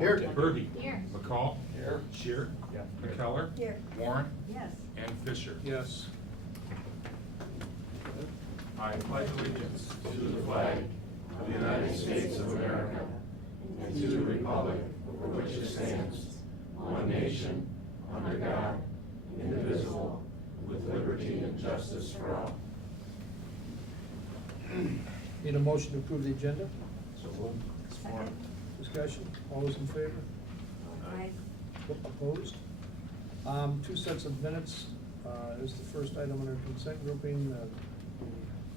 Here. Berge. Here. McCall. Here. Shear. Yeah. McKellar. Here. Warren. Yes. And Fisher. Yes. I pledge allegiance to the flag of the United States of America and to the republic for which it stands, one nation, under God, indivisible, with liberty and justice for all. Need a motion to approve the agenda? So moved. Second. Discussion? All those in favor? Aye. Opposed? Two sets of minutes. Is the first item under consent grouping, the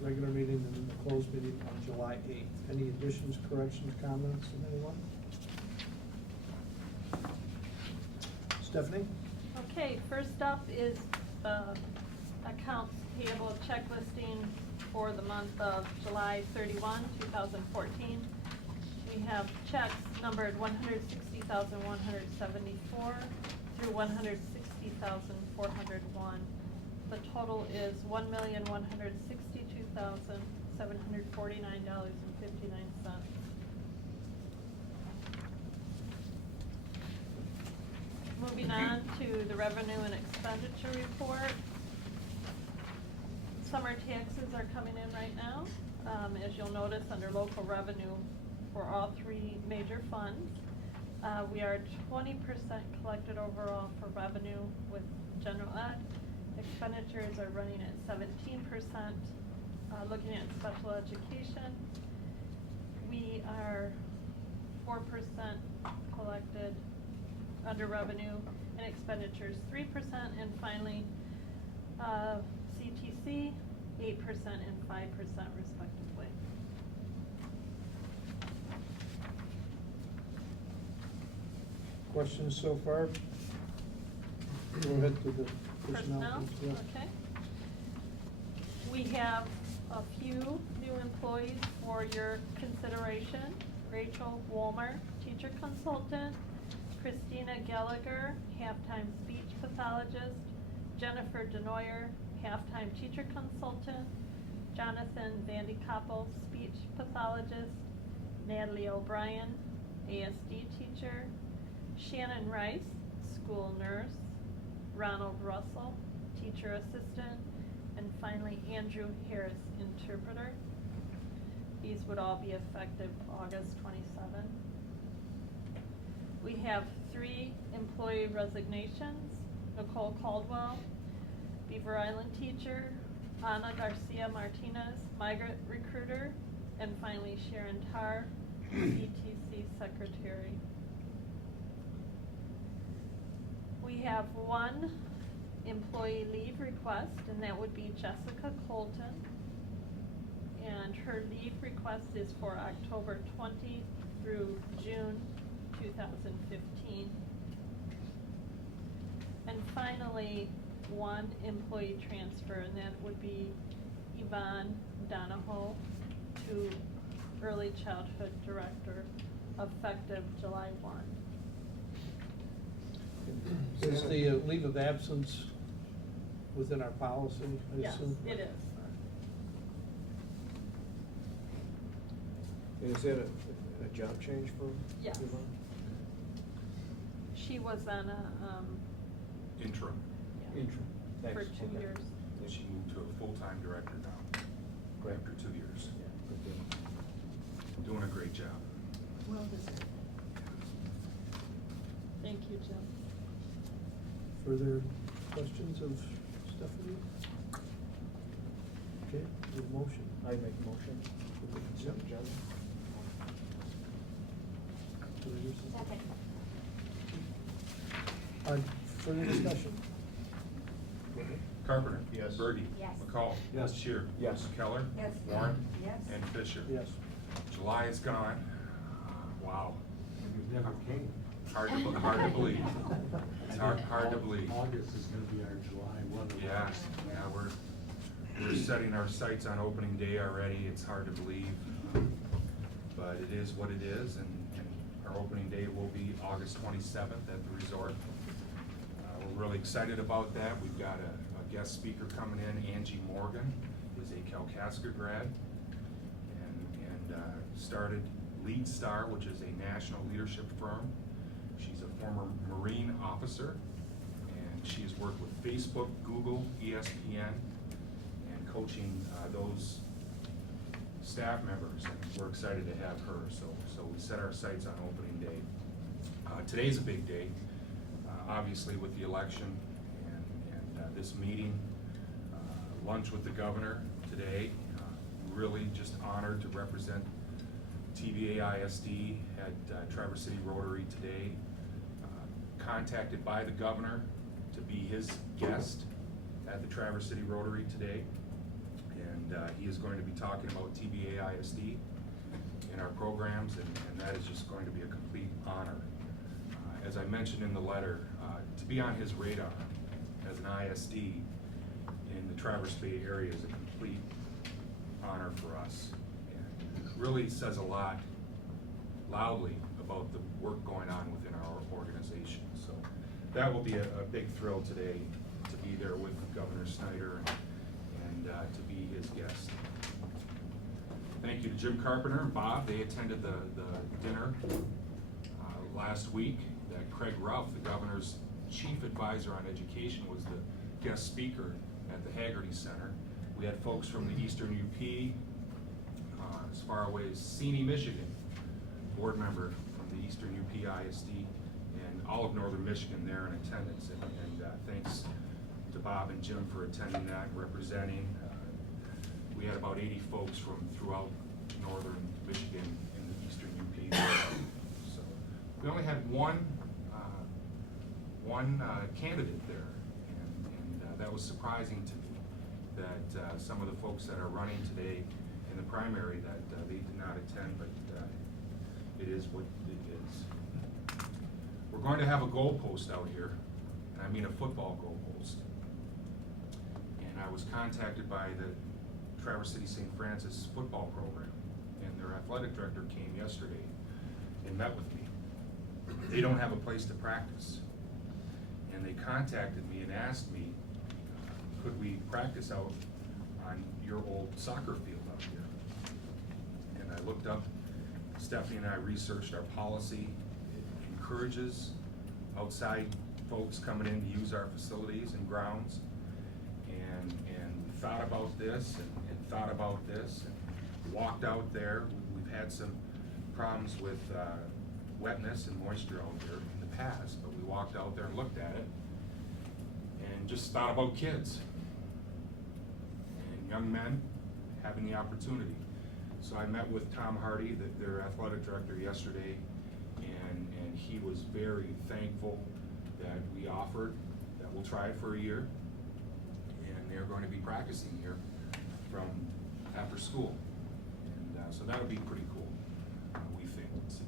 regular meeting and the closed meeting on July 8th. Any additions, corrections, comments from anyone? Stephanie? Okay, first up is accounts payable check listing for the month of July 31, 2014. We have checks numbered 160,174 through 160,401. The total is $1,162,749.59. Moving on to the revenue and expenditure report. Summer taxes are coming in right now. As you'll notice, under local revenue for all three major funds, we are 20% collected overall for revenue with general ed. Expenditures are running at 17%. Looking at special education, we are 4% collected under revenue and expenditures 3%, and finally CTC 8% and 5% respectively. Questions so far? Go ahead to the personnel. Personnel, Yeah. okay. We have a few new employees for your consideration. Rachel Wolmer, teacher consultant. Christina Gallagher, half-time speech pathologist. Jennifer Denoyer, half-time teacher consultant. Jonathan Vandy Koppel, speech pathologist. Natalie O'Brien, ASD teacher. Shannon Rice, school nurse. Ronald Russell, teacher assistant. And finally, Andrew Harris, interpreter. These would all be effective August 27. We have 3 employee resignations. Nicole Caldwell, Beaver Island teacher. Ana Garcia Martinez, migrant recruiter. And finally, Sharon Tarr, ETC secretary. We have 1 employee leave request, and that would be Jessica Colton. And her leave request is for October 20 through June 2015. And finally, 1 employee transfer, and that would be Yvonne Donahoe to early childhood director, effective July 1. Is the leave of absence within our policy, I Yes, assume? it is. Is that a job change for Yes. Yvonne? She was on a, interim. yeah, Interim. for Thanks. 2 Okay. years. She moved to a full-time director now, Great. after 2 years. Yeah, good deal. Doing a great job. Well deserved. Thank you, Jim. Further questions of Stephanie? Okay, the motion. I make a motion for the consent agenda. Second. Further discussion? Go ahead. Carpenter. Yes. Berge. Yes. McCall. Yes. Shear. Yes. Keller. Yes. Warren. Yes. And Fisher. Yes. July is gone. Wow. You never came. Hard to believe. It's hard to believe. August is gonna be our July 1. Yeah, we're setting our sights on opening day already. It's hard to believe, but it is what it is, and our opening day will be August 27th at the resort. We're really excited about that. We've got a guest speaker coming in. Angie Morgan is a Kalkaska grad, and started Lead Star, which is a national leadership firm. She's a former Marine officer, and she has worked with Facebook, Google, ESPN, and coaching those staff members. And we're excited to have her, so we set our sights on opening day. Today's a big day, obviously with the election and this meeting, lunch with the governor today. Really just honored to represent TBAISD at Traverse City Rotary today. Contacted by the governor to be his guest at the Traverse City Rotary today. And he is going to be talking about TBAISD in our programs, and that is just going to be a complete honor. As I mentioned in the letter, to be on his radar as an ISD in the Traverse Bay area is a complete honor for us. And it really says a lot loudly about the work going on within our organization. So that will be a big thrill today to be there with Governor Snyder and to be his guest. Thank you to Jim Carpenter and Bob. They attended the dinner last week. That Craig Ruff, the governor's chief advisor on education, was the guest speaker at the Haggerty Center. We had folks from the Eastern UP, as far away as Seney, Michigan, board member from the Eastern UP ISD, and all of Northern Michigan there in attendance. And thanks to Bob and Jim for attending that, representing. We had about 80 folks from throughout Northern Michigan in the Eastern UP. So we only had one candidate there, and that was surprising to me, that some of the folks that are running today in the primary, that they did not attend, but it is what it is. We're going to have a goalpost out here, and I mean a football goalpost. And I was contacted by the Traverse City St. Francis football program, and their athletic director came yesterday and met with me. They don't have a place to practice. And they contacted me and asked me, could we practice out on your old soccer field out here? And I looked up, Stephanie and I researched our policy. It encourages outside folks coming in to use our facilities and grounds. And we thought about this and thought about this and walked out there. We've had some problems with wetness and moisture out there in the past, but we walked out there and looked at it and just thought about kids and young men having the opportunity. So I met with Tom Hardy, their athletic director, yesterday, and he was very thankful that we offered, that we'll try it for a year, and they're going to be practicing here from after school. And so that'll be pretty cool, we think,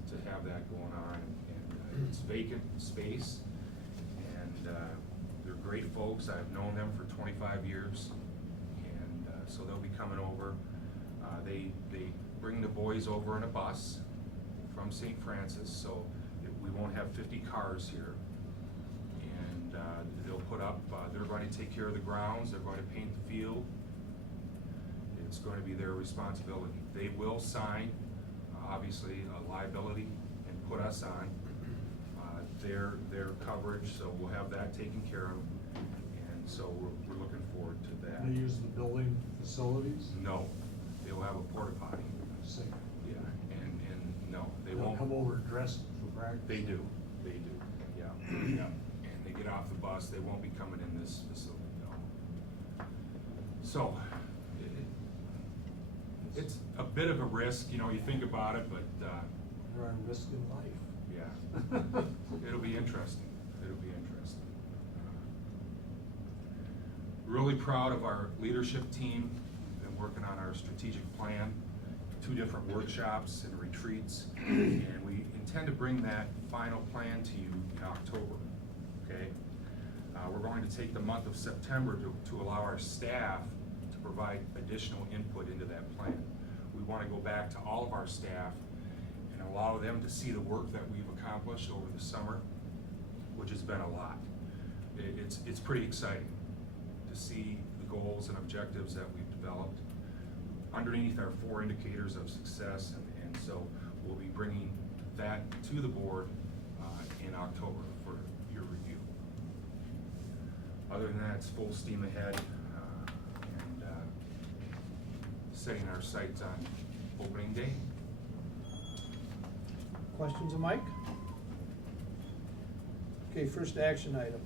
to have that going on. And it's vacant space, and they're great folks. I've known them for 25 years, and so they'll be coming over. They bring the boys over in a bus from St. Francis, so we won't have 50 cars here. And they'll put up, they're going to take care of the grounds, they're going to paint the field. It's going to be their responsibility. They will sign, obviously, a liability and put us on their coverage, so we'll have that taken care of. And so we're looking forward to that. They use the building facilities? No, they will have a porta potty. Say, Yeah, and no, they they'll won't. come over dressed for practice? They do, yeah, yeah. And they get off the bus, they won't be coming in this facility, no. So, it's a bit of a risk, you know, you think about it, but, They're on risk in life. yeah. It'll be interesting, it'll be interesting. Really proud of our leadership team. We've been working on our strategic plan, 2 different workshops and retreats, and we intend to bring that final plan to you in October, okay? We're going to take the month of September to allow our staff to provide additional input into that plan. We want to go back to all of our staff and allow them to see the work that we've accomplished over the summer, which has been a lot. It's pretty exciting to see the goals and objectives that we've developed underneath our 4 indicators of success, and so we'll be bringing that to the board in October for your review. Other than that, it's full steam ahead, and setting our sights on opening day. Questions of Mike? Okay, first action item,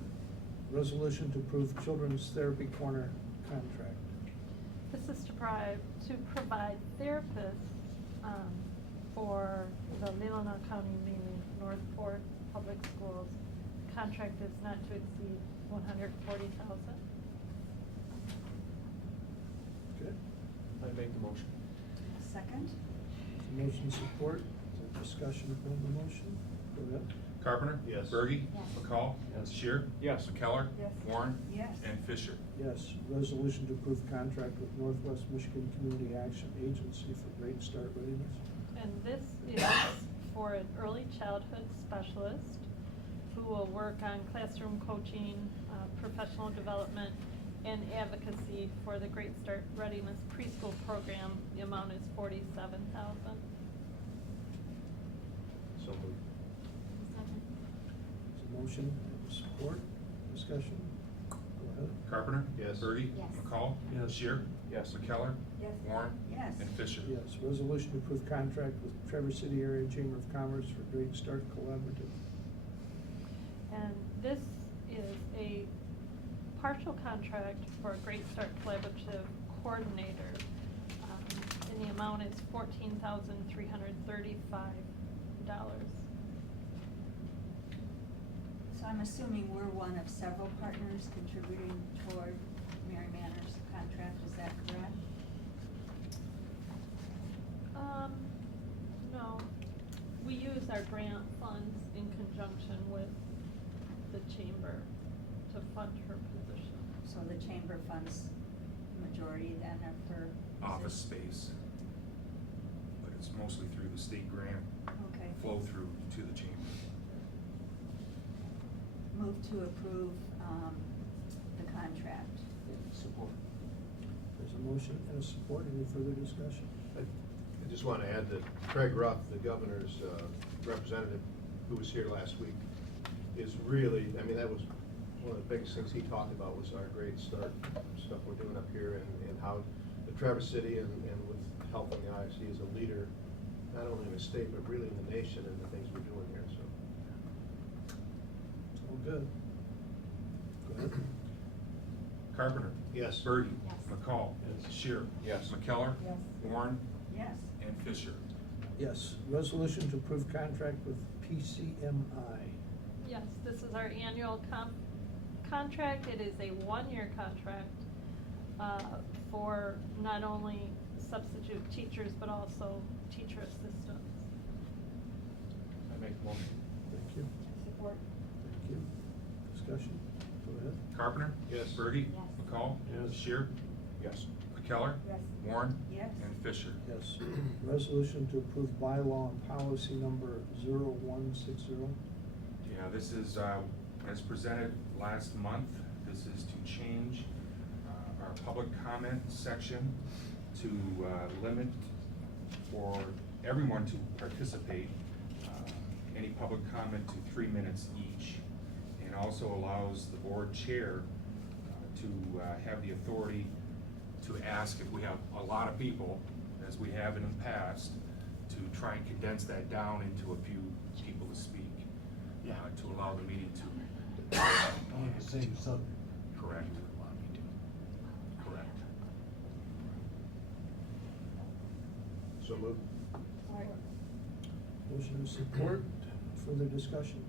resolution to approve Children's Therapy Corner contract. This is to provide therapists for the Leelanau County, mainly Northport Public Schools. Contract is not to exceed $140,000. Good. I make the motion. Second? Motion support, is there discussion upon the motion? Go ahead. Carpenter? Yes. Berge? Yes. McCall? Yes. Shear? Yes. McKellar? Yes. Warren? Yes. And Fisher? Yes, resolution to approve contract with Northwest Michigan Community Action Agency for Great Start Readiness. And this is for an early childhood specialist who will work on classroom coaching, professional development, and advocacy for the Great Start Readiness preschool program. The amount is $47,000. So moved. Second? There's a motion and support, discussion. Go ahead. Carpenter? Yes. Berge? Yes. McCall? Yes. Shear? Yes. McKellar? Yes. Warren? Yes. And Fisher? Yes, resolution to approve contract with Traverse City Area Chamber of Commerce for Great Start Collaborative. And this is a partial contract for a Great Start Collaborative Coordinator. And the amount is $14,335. So I'm assuming we're one of several partners contributing toward Mary Manor's contract, is that correct? No, we use our grant funds in conjunction with the chamber to fund her position. So the chamber funds majority then of her Office position? space. But it's mostly through the state grant Okay. flow through to the chamber. Move to approve, the contract. Support. There's a motion and a support, any further discussion? I just want to add that Craig Ruff, the governor's representative, who was here last week, is really, I mean, that was one of the biggest things he talked about was our Great Start stuff we're doing up here and how the Traverse City and with help from the IFC is a leader, not only in the state, but really in the nation and the things we're doing here, so. It's all good. Go ahead. Carpenter? Yes. Berge? Yes. McCall? Yes. Shear? Yes. McKellar? Yes. Warren? Yes. And Fisher? Yes, resolution to approve contract with PCMI. Yes, this is our annual contract. It is a one-year contract for not only substitute teachers, but also teacher assistants. I make the motion. Thank you, Support? thank you. Discussion, go ahead. Carpenter? Yes. Berge? Yes. McCall? Yes. Shear? Yes. McKellar? Yes. Warren? Yes. And Fisher? Yes, resolution to approve bylaw and policy number 0160. Yeah, this is, as presented last month, this is to change our public comment section to limit for everyone to participate, any public comment to 3 minutes each. And also allows the board chair to have the authority to ask if we have a lot of people, as we have in the past, to try and condense that down into a few people to speak. To allow the meeting to. On the same subject. Correct. Correct. So moved. Motion and support, further discussion?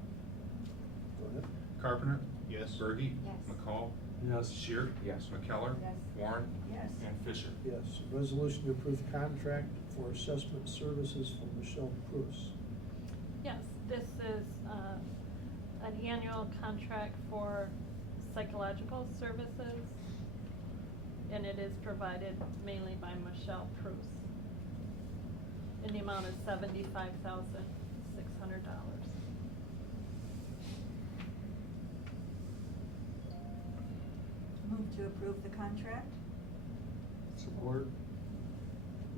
Go ahead. Carpenter? Yes. Berge? Yes. McCall? Yes. Shear? Yes. McKellar? Yes. Warren? Yes. And Fisher? Yes, resolution to approve contract for assessment services for Michelle Prus. Yes, this is an annual contract for psychological services, and it is provided mainly by Michelle Prus. And the amount is $75,600. Move to approve the contract? Support?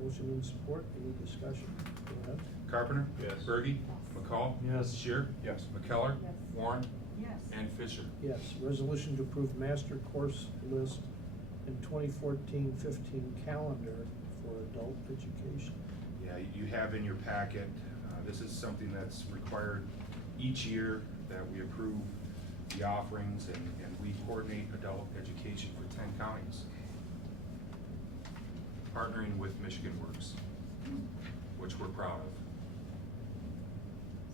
Motion and support, any discussion? Go ahead. Carpenter? Yes. Berge? McCall? Yes. Shear? Yes. McKellar? Yes. Warren? Yes. And Fisher. Yes, resolution to approve master course list and 2014-15 calendar for adult education. Yeah, you have in your packet, this is something that's required each year that we approve the offerings and we coordinate adult education for 10 counties. Partnering with Michigan Works, which we're proud of.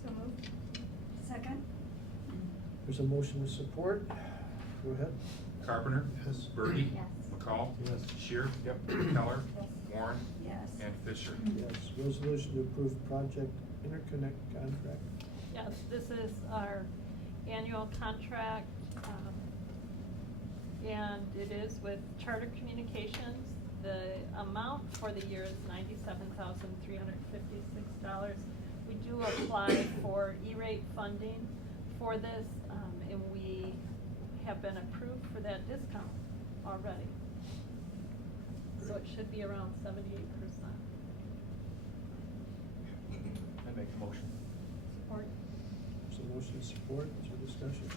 So moved. Second? There's a motion with support. Go ahead. Carpenter? Yes. Berge? Yes. McCall? Yes. Shear? Yep. McKellar? Yes. Warren? Yes. And Fisher. Yes, resolution to approve project interconnect contract. Yes, this is our annual contract, and it is with Charter Communications. The amount for the year is $97,356. We do apply for E-rate funding for this, and we have been approved for that discount already. So it should be around 78%. I make the motion. Support? There's a motion with support, is there discussion?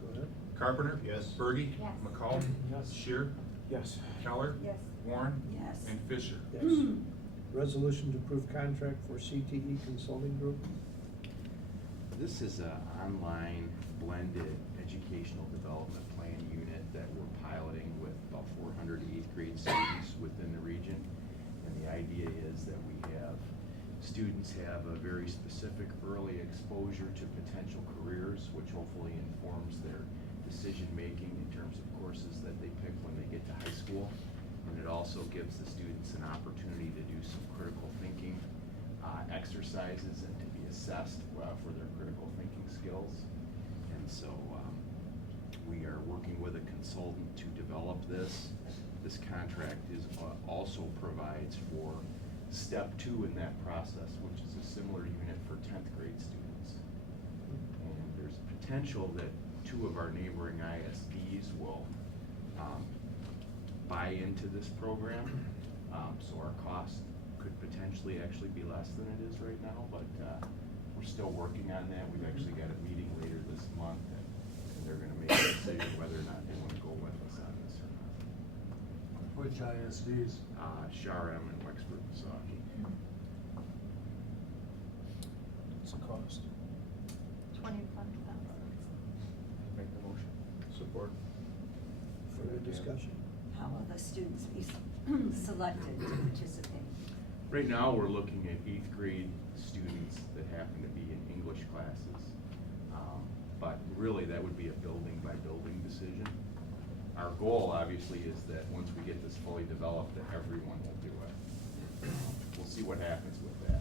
Go ahead. Carpenter? Yes. Berge? Yes. McCall? Yes. Shear? Yes. McKellar? Yes. Warren? Yes. And Fisher. Yes. Resolution to approve contract for CTE Consulting Group. This is an online blended educational development plan unit that we're piloting with about 400 eighth grade students within the region. And the idea is that we have students have a very specific early exposure to potential careers, which hopefully informs their decision-making in terms of courses that they pick when they get to high school. And it also gives the students an opportunity to do some critical thinking exercises and to be assessed for their critical thinking skills. And so we are working with a consultant to develop this. This contract also provides for step 2 in that process, which is a similar unit for 10th grade students. And there's potential that 2 of our neighboring ISDs will buy into this program. So our cost could potentially actually be less than it is right now, but we're still working on that. We've actually got a meeting later this month, and they're gonna make a decision whether or not they wanna go with us on this or not. Which ISDs? Shar-M and Wexford, Misaki. What's the cost? 25,000. Make the motion. Support. Further discussion? How will the students be selected to participate? Right now, we're looking at 8th grade students that happen to be in English classes. But really, that would be a building by building decision. Our goal, obviously, is that once we get this fully developed, that everyone will do it. We'll see what happens with that.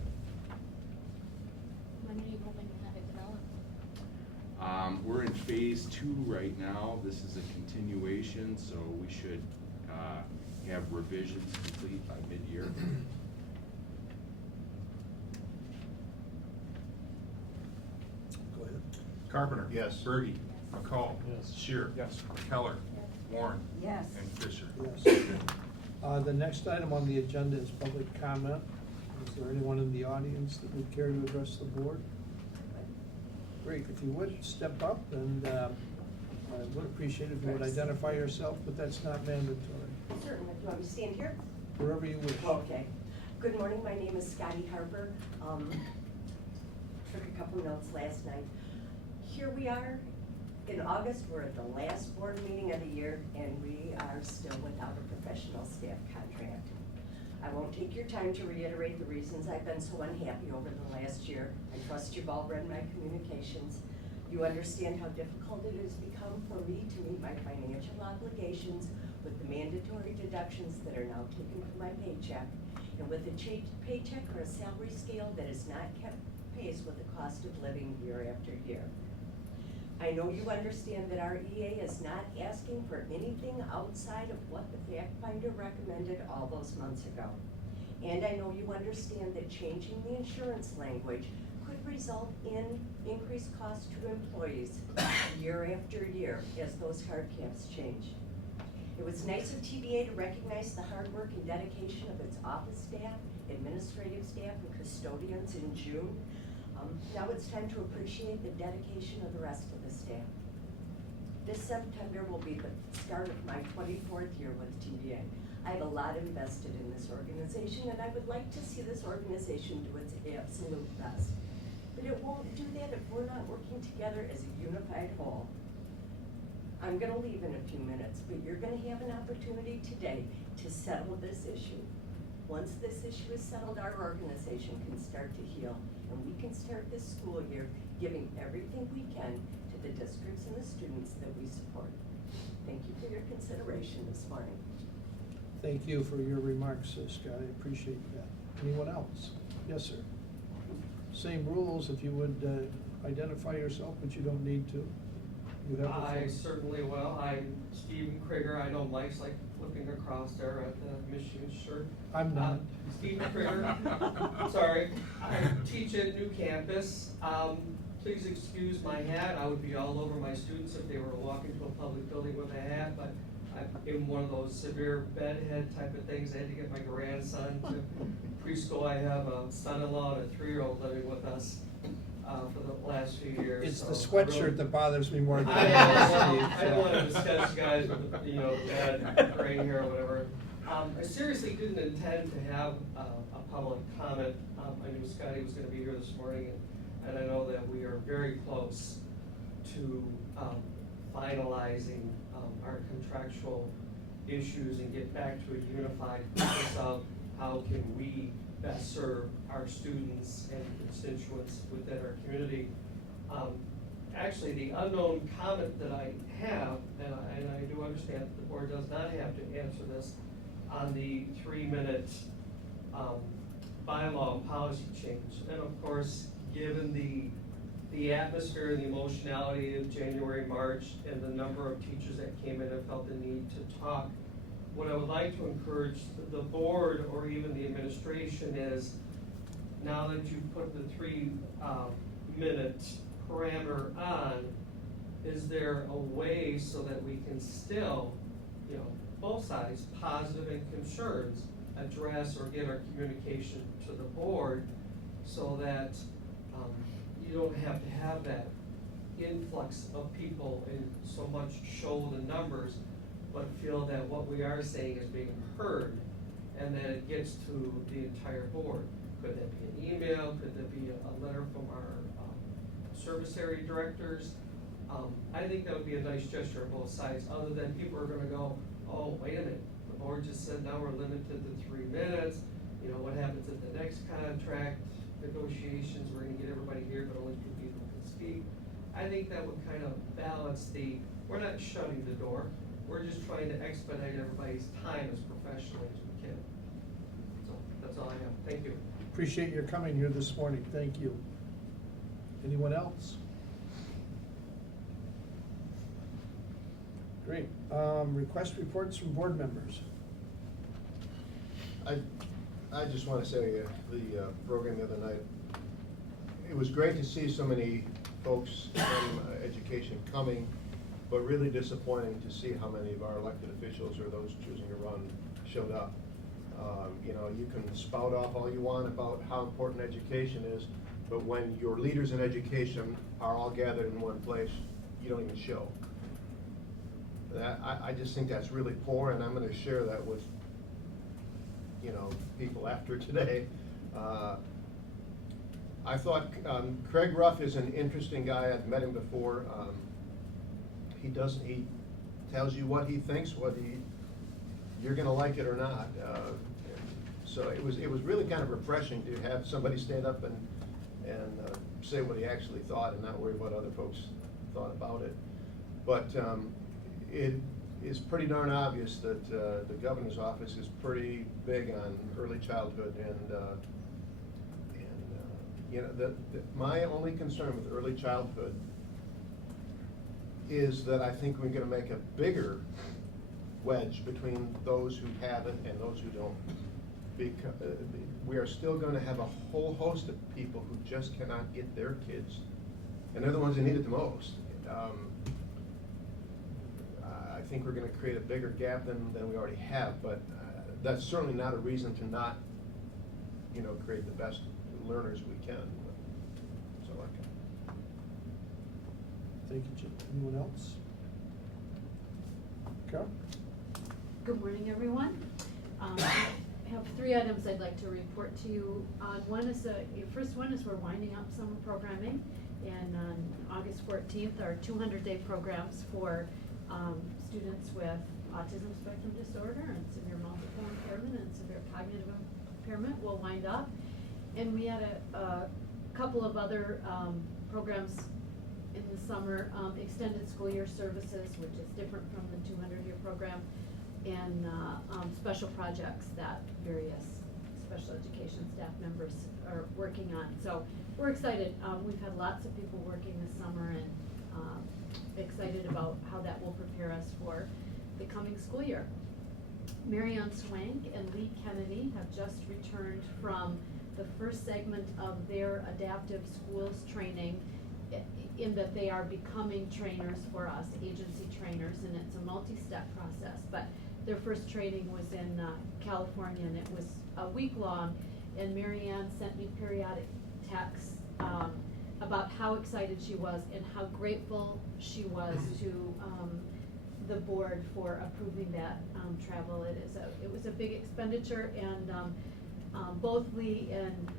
When are you hoping to have it developed? We're in phase 2 right now. This is a continuation, so we should have revisions complete by mid-year. Go ahead. Carpenter? Yes. Berge? McCall? Yes. Shear? Yes. McKellar? Yes. Warren? Yes. And Fisher. Yes. The next item on the agenda is public comment. Is there anyone in the audience that would care to address the board? Great, if you would, step up, and I would appreciate if you would identify yourself, but that's not mandatory. Certainly. Do you want me to stand here? Wherever you wish. Okay. Good morning. My name is Scotty Harper. Took a couple notes last night. Here we are in August. We're at the last board meeting of the year, and we are still without a professional staff contract. I won't take your time to reiterate the reasons I've been so unhappy over the last year. I trust you've all read my communications. You understand how difficult it has become for me to meet my financial obligations with the mandatory deductions that are now taken from my paycheck, and with a paycheck or a salary scale that is not kept pace with the cost of living year after year. I know you understand that our EA is not asking for anything outside of what the fact finder recommended all those months ago. And I know you understand that changing the insurance language could result in increased costs to employees year after year as those hard caps change. It was nice of TBA to recognize the hard work and dedication of its office staff, administrative staff, and custodians in June. Now it's time to appreciate the dedication of the rest of the staff. This September will be the start of my 24th year with TBA. I have a lot invested in this organization, and I would like to see this organization do its absolute best. But it won't do that if we're not working together as a unified whole. I'm gonna leave in a few minutes, but you're gonna have an opportunity today to settle this issue. Once this issue is settled, our organization can start to heal, and we can start this school year giving everything we can to the districts and the students that we support. Thank you for your consideration this morning. Thank you for your remarks, Scott, I appreciate that. Anyone else? Yes, sir. Same rules, if you would identify yourself, but you don't need to. You have the floor. I certainly will. I'm Stephen Krieger. I know Mike's like looking across there at the Michigan shirt. I'm not. Stephen Krieger. Sorry. I teach at New Campus. Please excuse my hat. I would be all over my students if they were walking to a public building with a hat, but I'm in one of those severe bedhead type of things. I had to get my grandson to preschool. I have a son-in-law and a 3-year-old living with us for the last few years. It's so the I sweatshirt really- that bothers me more than I anything else, don't want to Steve, so. discuss guys with, bad gray hair or whatever. I seriously didn't intend to have a public comment. I knew Scotty was gonna be here this morning, and I know that we are very close to finalizing our contractual issues and get back to a unified focus of how can we best serve our students and constituents within our community. Actually, the unknown comment that I have, and I do understand that the board does not have to answer this, on the 3-minute bylaw and policy change. And of course, given the atmosphere and the emotionality of January, March, and the number of teachers that came in and felt the need to talk, what I would like to encourage the board or even the administration is, now that you've put the 3-minute parameter on, is there a way so that we can still, both sides, positive and concerns, address or get our communication to the board so that you don't have to have that influx of people and so much show the numbers, but feel that what we are saying is being heard and that it gets to the entire board. Could that be an email? Could that be a letter from our service area directors? I think that would be a nice gesture on both sides, other than people are gonna go, oh, wait a minute, the board just said now we're limited to 3 minutes. What happens at the next contract negotiations? We're gonna get everybody here, but only 2 people can speak. I think that would kind of balance we're not shutting the door. We're just trying to expedite everybody's time as professionally as we can. So that's all I have. Thank you. Appreciate your coming here this morning, thank you. Anyone else? Great, request reports from board members. I just want to say, the program the other night, it was great to see so many folks from education coming, but really disappointing to see how many of our elected officials or those choosing to run showed up. You can spout off all you want about how important education is, but when your leaders in education are all gathered in one place, you don't even show. I just think that's really poor, and I'm gonna share that with, people after today. I thought Craig Ruff is an interesting guy. I've met him before. He tells you what he thinks, you're gonna like it or not. So it was really kind of refreshing to have somebody stand up and say what he actually thought and not worry what other folks thought about it. But it is pretty darn obvious that the governor's office is pretty big on early childhood, my only concern with early childhood is that I think we're gonna make a bigger wedge between those who have it and those who don't. Because we are still gonna have a whole host of people who just cannot get their kids, and they're the ones that need it the most. I think we're gonna create a bigger gap than we already have, but that's certainly not a reason to not, create the best learners we can. So, Thank you, Jim. Anyone else? Carol? Good morning, everyone. I have 3 items I'd like to report to you. First one is we're winding up summer programming, and on August 14th, our 200-day programs for students with autism spectrum disorder and severe multiple impairment and severe cognitive impairment will wind up. And we had a couple of other programs in the summer, extended school year services, which is different from the 200-year program, and special projects that various special education staff members are working on. So we're excited. We've had lots of people working this summer, and excited about how that will prepare us for the coming school year. Marianne Swank and Lee Kennedy have just returned from the first segment of their adaptive schools training, in that they are becoming trainers for us, agency trainers, and it's a multi-step process. But their first training was in California, and it was a week long, and Marianne sent me periodic texts about how excited she was and how grateful she was to the board for approving that travel. It was a big expenditure, and both Lee and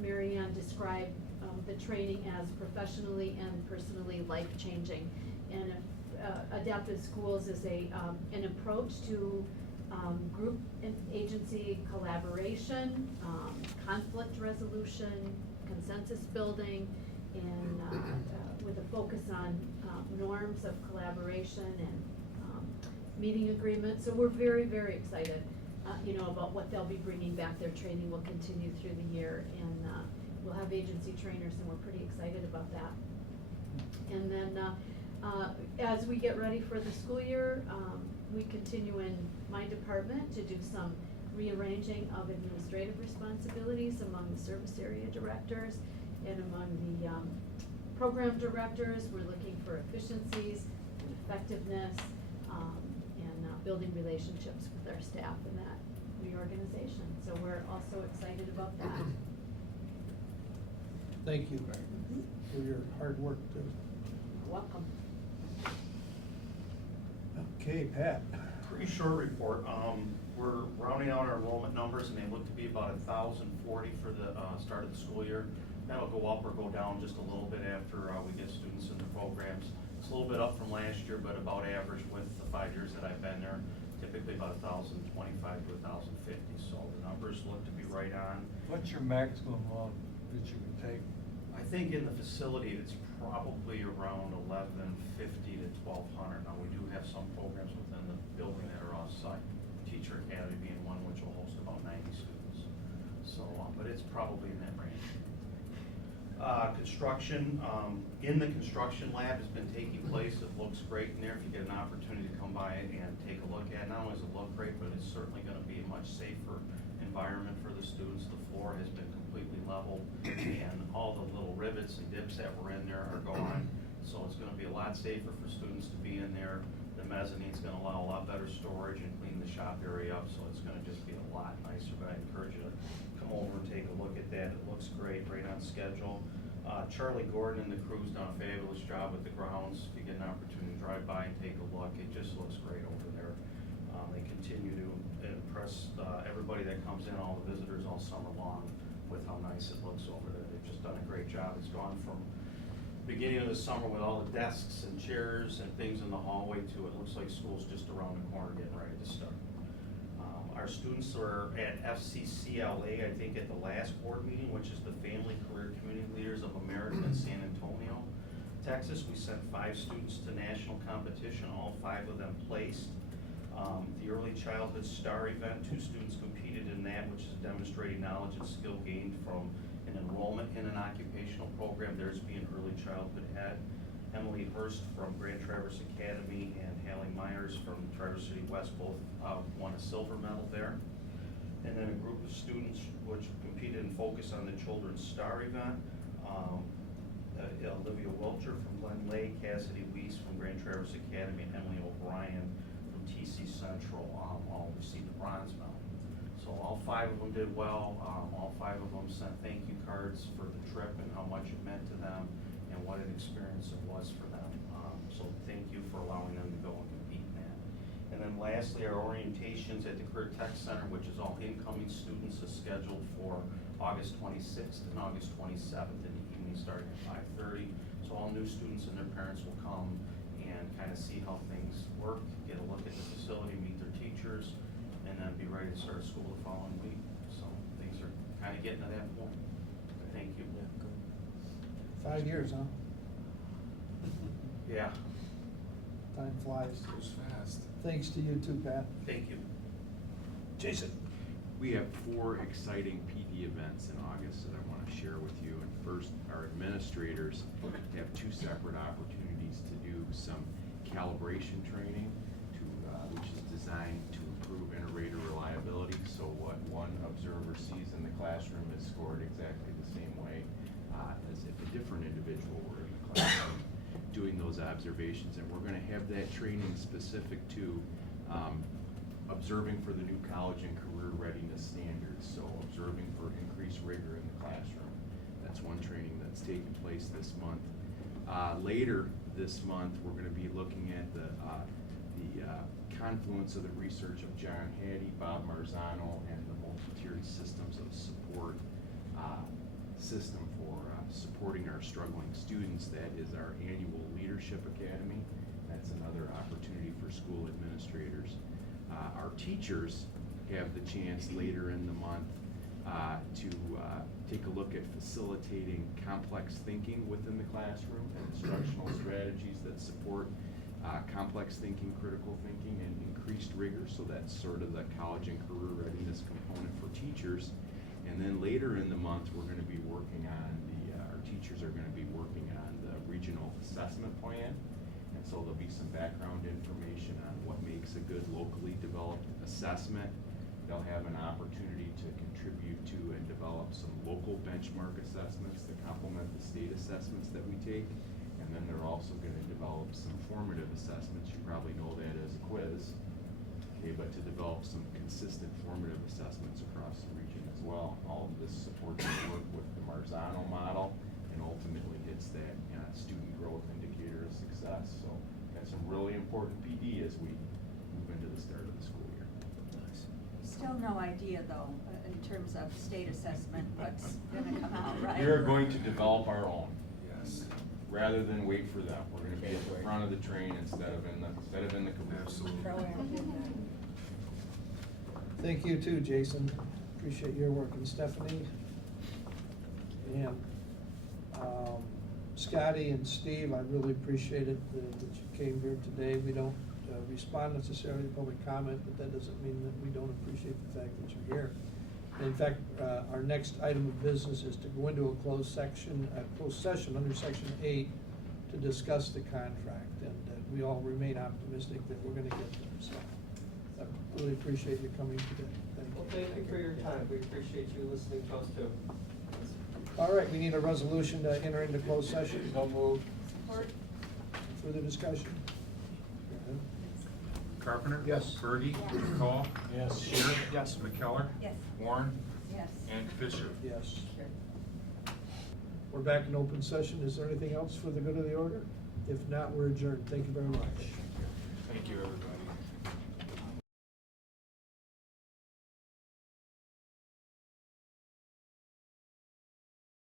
Marianne described the training as professionally and personally life-changing. And adaptive schools is an approach to group and agency collaboration, conflict resolution, consensus building, and with a focus on norms of collaboration and meeting agreements. So we're very, very excited, about what they'll be bringing back. Their training will continue through the year, and we'll have agency trainers, and we're pretty excited about that. And then as we get ready for the school year, we continue in my department to do some rearranging of administrative responsibilities among the service area directors and among the program directors. We're looking for efficiencies and effectiveness, and building relationships with our staff in that reorganization. So we're also excited about that. Thank you for your hard work, too. Welcome. Okay, Pat. Pretty short report. We're rounding out our enrollment numbers, and they look to be about 1,040 for the start of the school year. That'll go up or go down just a little bit after we get students in the programs. It's a little bit up from last year, but about average with the 5 years that I've been there. Typically about 1,025 to 1,050. So the numbers look to be right on. What's your maximum that you can take? I think in the facility, it's probably around 1,150 to 1,200. Now, we do have some programs within the building that are off-site. Teacher Academy being one, which will host about 90 students. So, but it's probably in that range. Construction, in the construction lab has been taking place. It looks great in there. If you get an opportunity to come by and take a look at it, not only does it look great, but it's certainly going to be a much safer environment for the students. The floor has been completely leveled, and all the little rivets and dips that were in there are gone. So it's going to be a lot safer for students to be in there. The mezzanine's going to allow a lot better storage and clean the shop area up, so it's going to just be a lot nicer. But I encourage you to come over and take a look at that. It looks great, right on schedule. Charlie Gordon and the crew's done a fabulous job with the grounds. If you get an opportunity to drive by and take a look, it just looks great over there. They continue to impress everybody that comes in, all the visitors all summer long, with how nice it looks over there. They've just done a great job. It's gone from beginning of the summer with all the desks and chairs and things in the hallway to it looks like school's just around the corner getting ready to start. Our students are at FCCLA, I think, at the last board meeting, which is the Family Career Community Leaders of America in San Antonio, Texas. We sent 5 students to national competition. All 5 of them placed. The Early Childhood Star event, 2 students competed in that, which is demonstrating knowledge and skill gained from an enrollment in an occupational program. Theirs being early childhood ed. Emily Hurst from Grand Traverse Academy and Hallie Myers from Traverse City West both won a silver medal there. And then a group of students which competed and focused on the Children's Star event. Olivia Welcher from Glen Lake, Cassidy Weiss from Grand Traverse Academy, and Emily O'Brien from TC Central, all received a bronze medal. So all 5 of them did well. All 5 of them sent thank you cards for the trip and how much it meant to them and what an experience it was for them. So thank you for allowing them to go and compete in that. And then lastly, our orientations at the Career Tech Center, which is all incoming students, is scheduled for August 26th and August 27th in the evening, starting at 5:30. So all new students and their parents will come and kind of see how things work, get a look at the facility, meet their teachers, and then be ready to start school the following week. So things are kind of getting to that point. Thank you. 5 years, huh? Yeah, Time flies. Goes fast. Thanks to you too, Pat. thank you. Jason? We have 4 exciting PD events in August that I want to share with you. And first, our administrators have 2 separate opportunities to do some calibration training, which is designed to improve inter-rater reliability. So what one observer sees in the classroom is scored exactly the same way as if a different individual were in the classroom doing those observations. And we're going to have that training specific to observing for the new college and career readiness standards, so observing for increased rigor in the classroom. That's one training that's taking place this month. Later this month, we're going to be looking at the confluence of the research of John Hattie, Bob Marzano, and the multi-tiered systems of support system for supporting our struggling students. That is our annual Leadership Academy. That's another opportunity for school administrators. Our teachers have the chance later in the month to take a look at facilitating complex thinking within the classroom and instructional strategies that support complex thinking, critical thinking, and increased rigor. So that's sort of the college and career readiness component for teachers. And then later in the month, we're going to be working on our teachers are going to be working on the regional assessment plan. And so there'll be some background information on what makes a good locally developed assessment. They'll have an opportunity to contribute to and develop some local benchmark assessments to complement the state assessments that we take. And then they're also going to develop some formative assessments. You probably know that as a quiz. Okay, but to develop some consistent formative assessments across the region as well. All of this supports the work with the Marzano model and ultimately hits that student growth indicator of success. So got some really important PD as we move into the start of the school year. Still no idea though, in terms of state assessment, what's gonna come out, right? We are going to develop our own. Yes. Rather than wait for them. We're going to be at the front of the train instead of in the caboose. Absolutely. Thank you too, Jason. Appreciate your work. And Stephanie and Scotty and Steve, I really appreciate it that you came here today. We don't respond necessarily to public comment, but that doesn't mean that we don't appreciate the fact that you're here. In fact, our next item of business is to go into a closed session under Section 8 to discuss the contract, and we all remain optimistic that we're going to get there. So I really appreciate you coming today. Thank you. Well, thank you for your time. We appreciate you listening to us too. All right, we need a resolution to enter into closed session. No move. Support. Further discussion? Go ahead. Carpenter? Yes. Bergy? Yes. McCall? Yes. Shear? Yes. McKellar? Yes. Warren? Yes. And Fisher? Yes. We're back in open session. Is there anything else for the good of the order? If not, we're adjourned. Thank you very much. Thank you, everybody.